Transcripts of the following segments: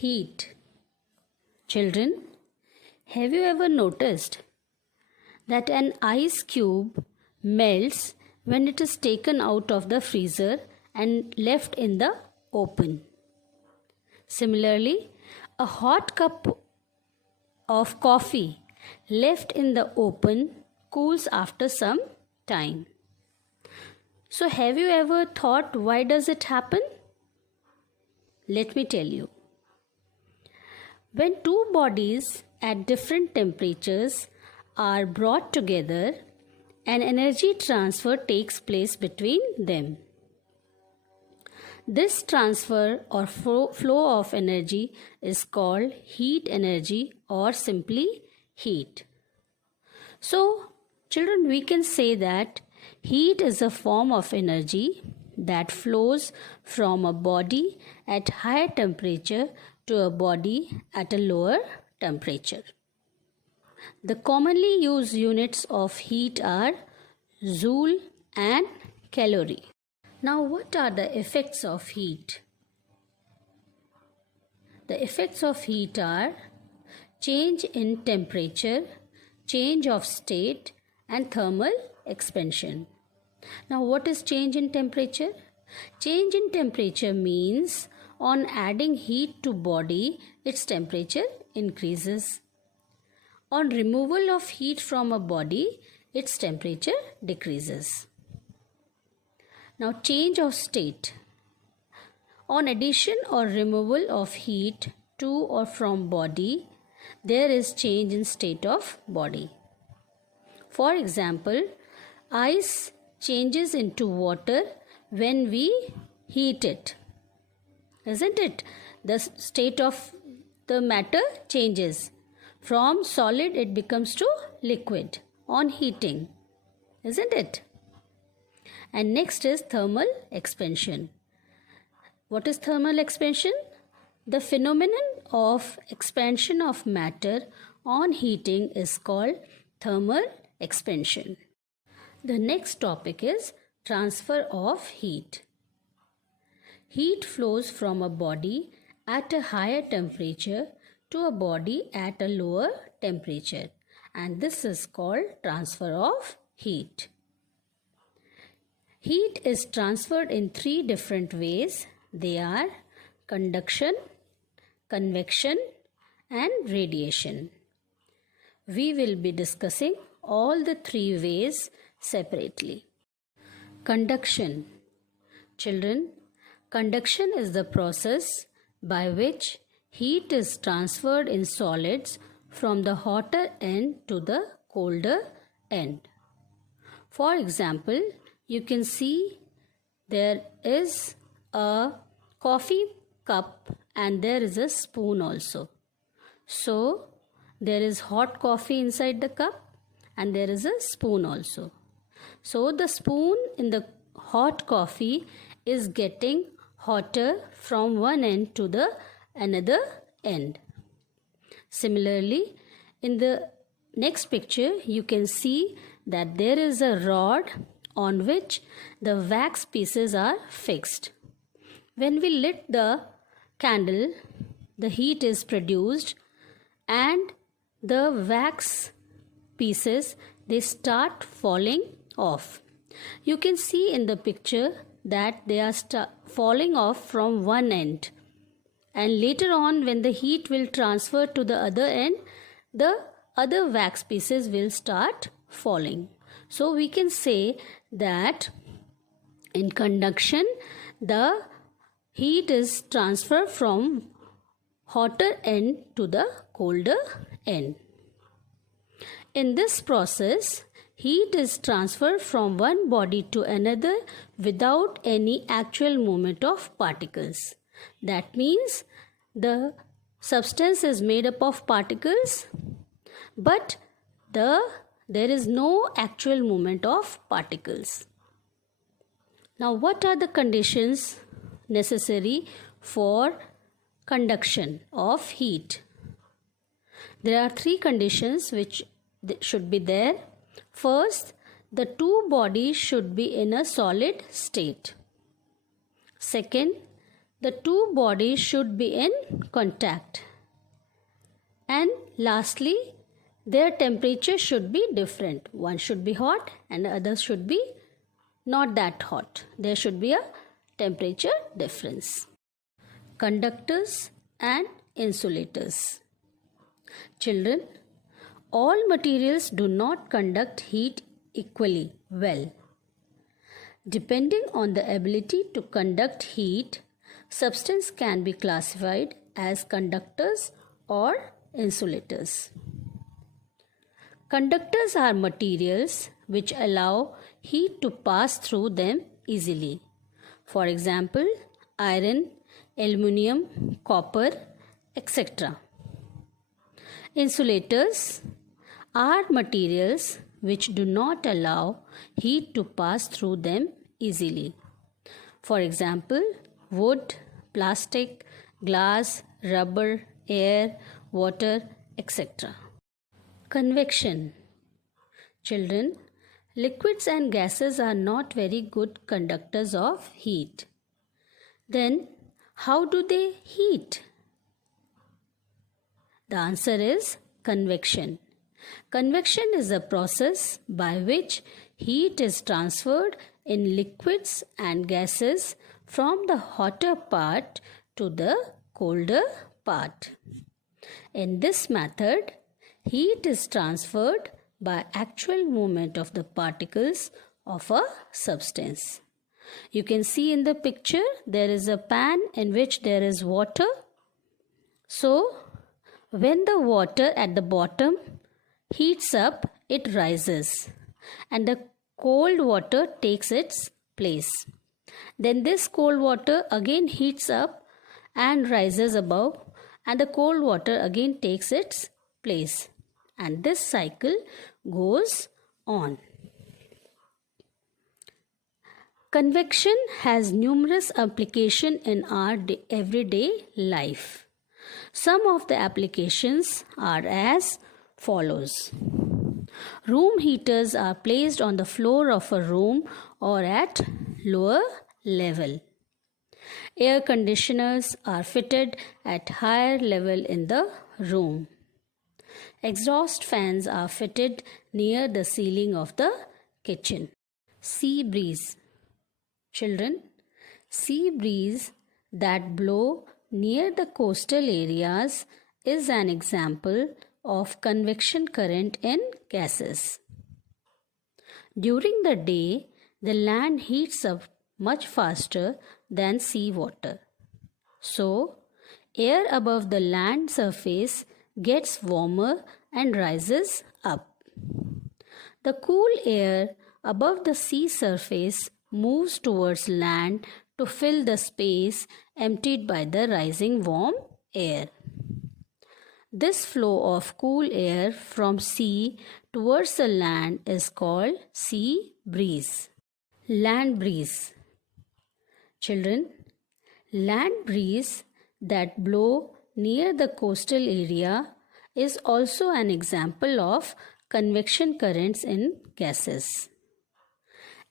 Heat. Children, have you ever noticed that an ice cube melts when it is taken out of the freezer and left in the open? Similarly, a hot cup of coffee left in the open cools after some time. So have you ever thought, why does it happen? Let me tell you. When two bodies at different temperatures are brought together, an energy transfer takes place between them. This transfer or flow of energy is called heat energy or simply heat. So, children, we can say that heat is a form of energy that flows from a body at higher temperature to a body at a lower temperature. The commonly used units of heat are joule and calorie. Now, what are the effects of heat? The effects of heat are change in temperature, change of state, and thermal expansion. Now, what is change in temperature? Change in temperature means on adding heat to body, its temperature increases. On removal of heat from a body, its temperature decreases. Now, change of state. On addition or removal of heat to or from body, there is change in state of body. For example, ice changes into water when we heat it. Isn't it? The state of the matter changes. From solid it becomes to liquid on heating. Isn't it? And next is thermal expansion. What is thermal expansion? The phenomenon of expansion of matter on heating is called thermal expansion. The next topic is transfer of heat. Heat flows from a body at a higher temperature to a body at a lower temperature, and this is called transfer of heat. Heat is transferred in three different ways. They are conduction, convection, and radiation. We will be discussing all the three ways separately. Conduction. Children, conduction is the process by which heat is transferred in solids from the hotter end to the colder end. For example, you can see there is a coffee cup and there is a spoon also. So, there is hot coffee inside the cup and there is a spoon also. So, the spoon in the hot coffee is getting hotter from one end to the another end. Similarly, in the next picture, you can see that there is a rod on which the wax pieces are fixed. When we lit the candle, the heat is produced and the wax pieces, they start falling off. You can see in the picture that they are falling off from one end, and later on when the heat will transfer to the other end, the other wax pieces will start falling. So we can say that in conduction the heat is transferred from hotter end to the colder end. In this process, heat is transferred from one body to another without any actual movement of particles. That means the substance is made up of particles, but there is no actual movement of particles. Now, what are the conditions necessary for conduction of heat? There are three conditions which should be there. First, the two bodies should be in a solid state. Second, The two bodies should be in contact. And lastly, their temperature should be different. One should be hot and the other should be not that hot. There should be a temperature difference. Conductors and insulators. Children, all materials do not conduct heat equally well. Depending on the ability to conduct heat, substance can be classified as conductors or insulators. Conductors are materials which allow heat to pass through them easily. For example, iron, aluminium, copper, etc. Insulators are materials which do not allow heat to pass through them easily. For example, wood, plastic, glass, rubber, air, water, etc. Convection. Children, liquids and gases are not very good conductors of heat. Then, how do they heat? The answer is convection. Convection is a process by which heat is transferred in liquids and gases from the hotter part to the colder part. In this method, heat is transferred by actual movement of the particles of a substance. You can see in the picture there is a pan in which there is water. So, when the water at the bottom heats up, it rises and the cold water takes its place. Then this cold water again heats up and rises above, and the cold water again takes its place. And this cycle goes on. Convection has numerous applications in our everyday life. Some of the applications are as follows. Room heaters are placed on the floor of a room or at lower level. Air conditioners are fitted at higher level in the room. Exhaust fans are fitted near the ceiling of the kitchen. Sea breeze. Children, sea breeze that blow near the coastal areas is an example of convection current in gases. During the day, the land heats up much faster than sea water. So, air above the land surface gets warmer and rises up. The cool air above the sea surface moves towards land to fill the space emptied by the rising warm air. This flow of cool air from sea towards the land is called sea breeze. Land breeze. Children, land breeze that blow near the coastal area is also an example of convection currents in gases.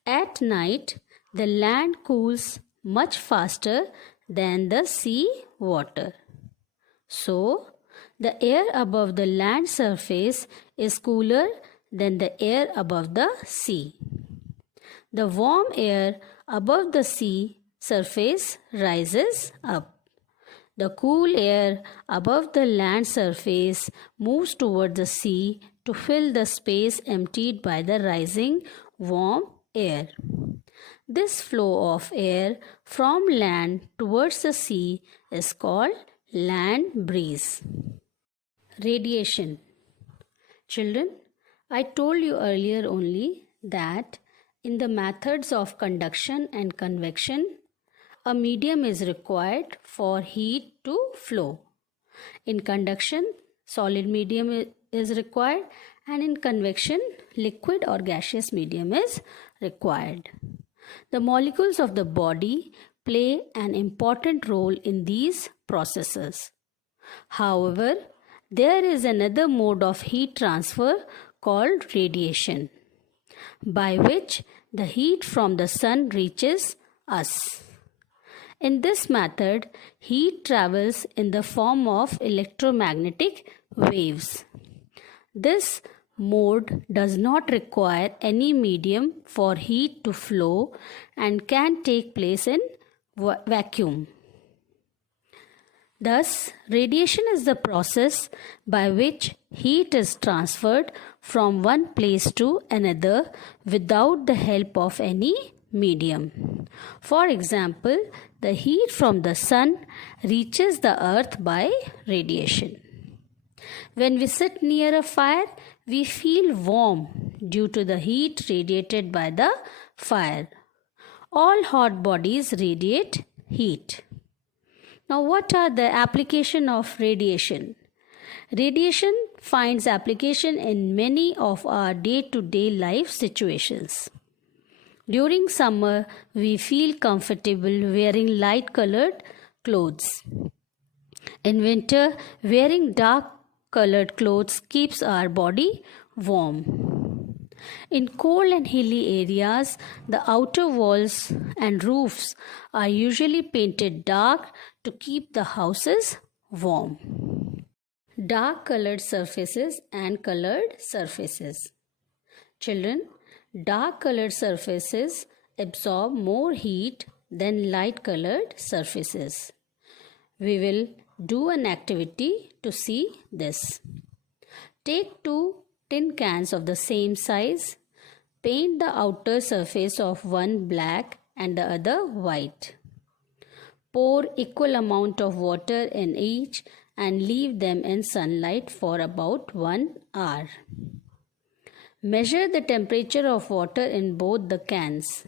At night, the land cools much faster than the sea water. So, the air above the land surface is cooler than the air above the sea. The warm air above the sea surface rises up. The cool air above the land surface moves toward the sea to fill the space emptied by the rising warm air. This flow of air from land towards the sea is called land breeze. Radiation. Children, I told you earlier only that in the methods of conduction and convection, a medium is required for heat to flow. In conduction, solid medium is required, and in convection, liquid or gaseous medium is required. The molecules of the body play an important role in these processes. However, there is another mode of heat transfer called radiation, by which the heat from the sun reaches us. In this method, heat travels in the form of electromagnetic waves. This mode does not require any medium for heat to flow and can take place in vacuum. Thus, radiation is the process by which heat is transferred from one place to another without the help of any medium. For example, the heat from the sun reaches the earth by radiation. When we sit near a fire, we feel warm due to the heat radiated by the fire. All hot bodies radiate heat. Now, what are the application of radiation? Radiation finds application in many of our day-to-day life situations. During summer, we feel comfortable wearing light-colored clothes. In winter, wearing dark-colored clothes keeps our body warm. In cold and hilly areas, the outer walls and roofs are usually painted dark to keep the houses warm. Dark colored surfaces and colored surfaces. Children, dark colored surfaces absorb more heat than light colored surfaces. We will do an activity to see this. Take 2 tin cans of the same size. Paint the outer surface of one black and the other white. Pour equal amount of water in each and leave them in sunlight for about 1 hour. Measure the temperature of water in both the cans.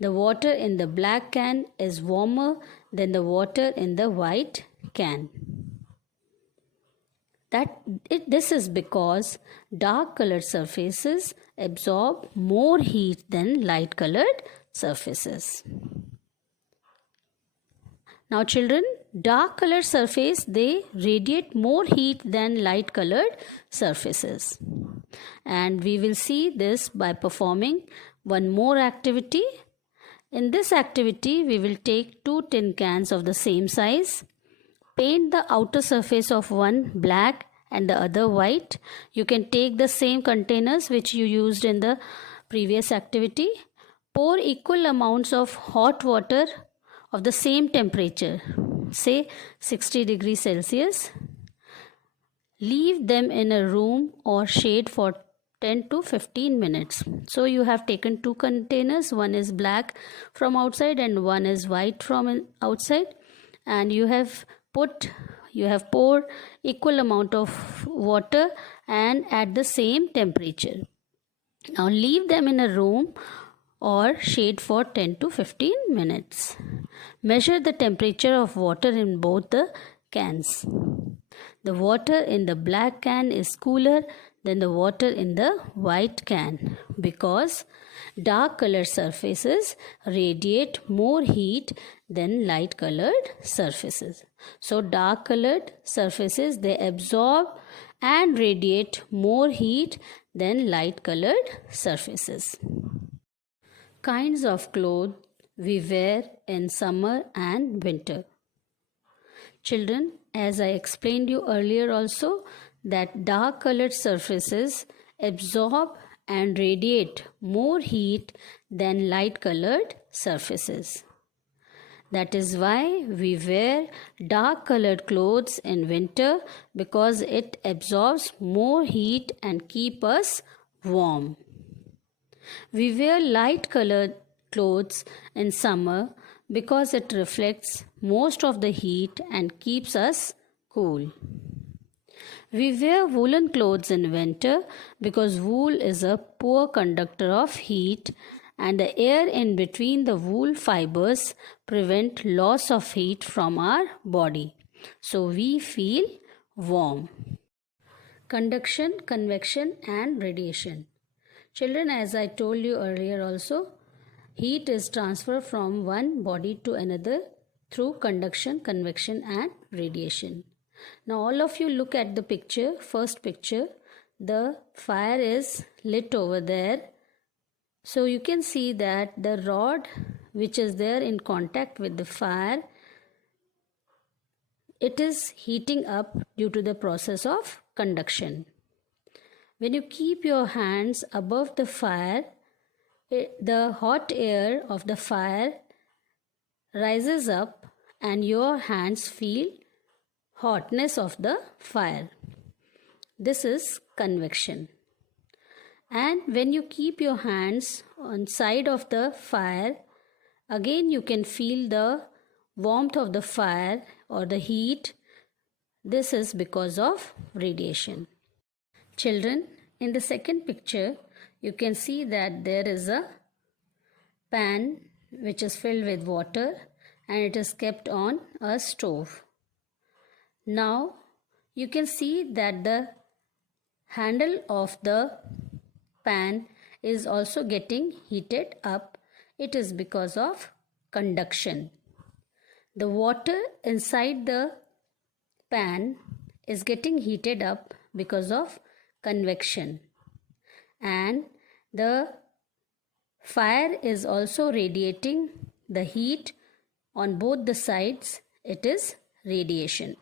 The water in the black can is warmer than the water in the white can. This is because dark colored surfaces absorb more heat than light colored surfaces. Now children, dark colored surface, they radiate more heat than light colored surfaces. And we will see this by performing one more activity. In this activity, we will take 2 tin cans of the same size. Paint the outer surface of one black and the other white. You can take the same containers which you used in the previous activity. Pour equal amounts of hot water of the same temperature, say 60 degrees Celsius. Leave them in a room or shade for 10 to 15 minutes. So you have taken 2 containers, one is black from outside and one is white from outside, and you have poured equal amount of water and at the same temperature. Now leave them in a room or shade for 10 to 15 minutes. Measure the temperature of water in both the cans. The water in the black can is cooler than the water in the white can because dark colored surfaces radiate more heat than light colored surfaces. So dark colored surfaces, they absorb and radiate more heat than light colored surfaces. Kinds of clothes we wear in summer and winter. Children, as I explained you earlier also, that dark colored surfaces absorb and radiate more heat than light colored surfaces. That is why we wear dark colored clothes in winter, because it absorbs more heat and keep us warm. We wear light colored clothes in summer because it reflects most of the heat and keeps us cool. We wear woolen clothes in winter because wool is a poor conductor of heat and the air in between the wool fibers prevent loss of heat from our body. So we feel warm. Conduction, convection and radiation. Children, as I told you earlier also, heat is transferred from one body to another through conduction, convection and radiation. Now all of you look at the picture, first picture. The fire is lit over there. So you can see that the rod which is there in contact with the fire, it is heating up due to the process of conduction. When you keep your hands above the fire, the hot air of the fire rises up and your hands feel hotness of the fire. This is convection. And when you keep your hands on side of the fire, again you can feel the warmth of the fire or the heat. This is because of radiation. Children, in the second picture, you can see that there is a pan which is filled with water and it is kept on a stove. Now, you can see that the handle of the pan is also getting heated up. It is because of conduction. The water inside the pan is getting heated up because of convection, and the fire is also radiating the heat on both the sides. It is radiation.